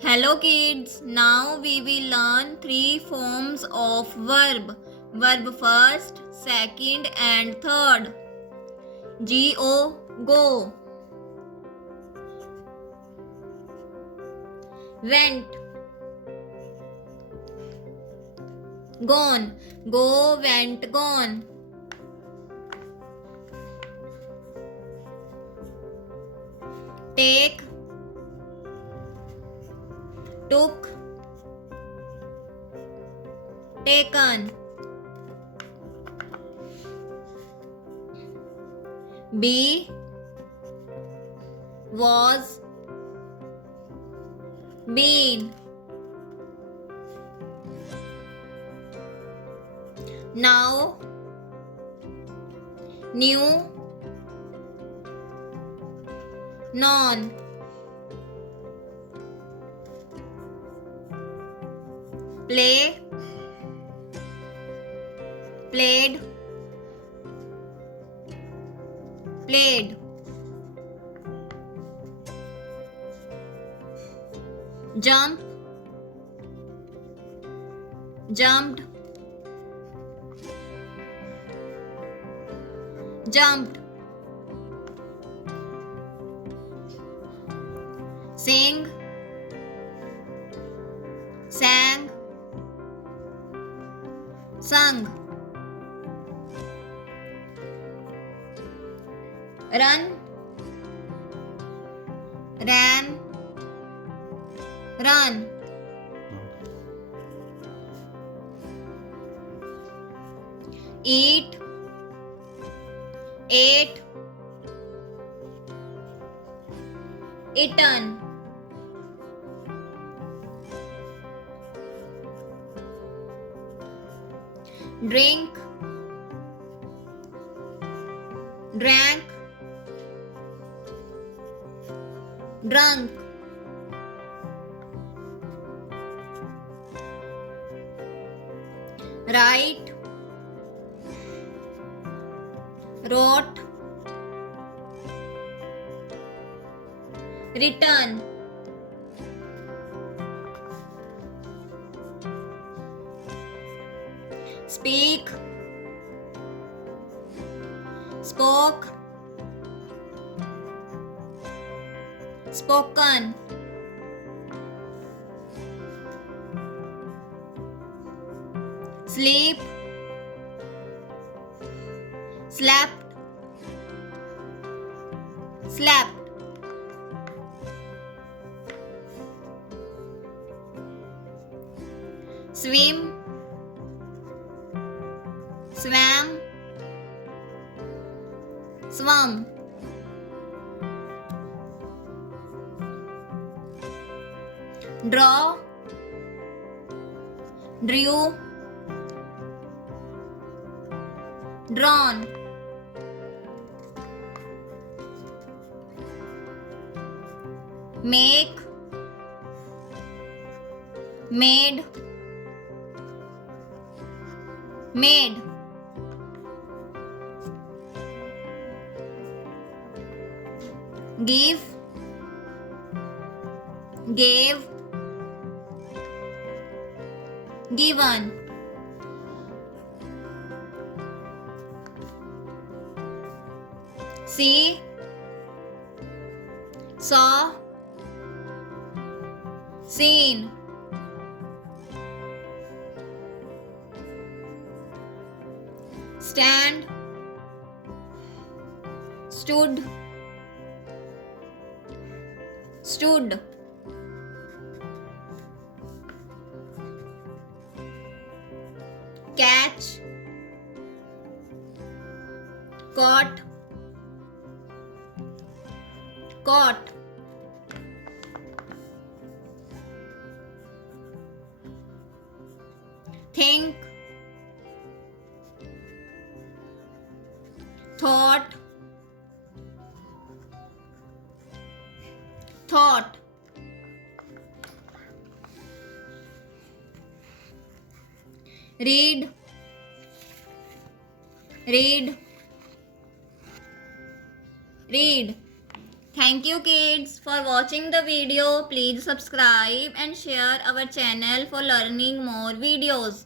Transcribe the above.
Hello kids, now we will learn three forms of verb. Verb first, second and third. Go, go. Went, gone. Go, went, gone. Take, took, taken. Be, was, been. Now, new, known. Play, played, played. Jump, jumped, jumped. Sing, sang, sung. Run, ran, run. Eat, ate, eaten. Drink, drank, drunk. Write, wrote, written. Speak, spoke, spoken. Sleep, slept, slept. Swim, swam, swum. Draw, drew, drawn. Make, made, made. Give, gave, given. See, saw, seen. Stand, stood, stood. Catch, caught, caught. Think, thought, thought. Read, read, read. Thank you kids for watching the video. Please subscribe and share our channel for learning more videos.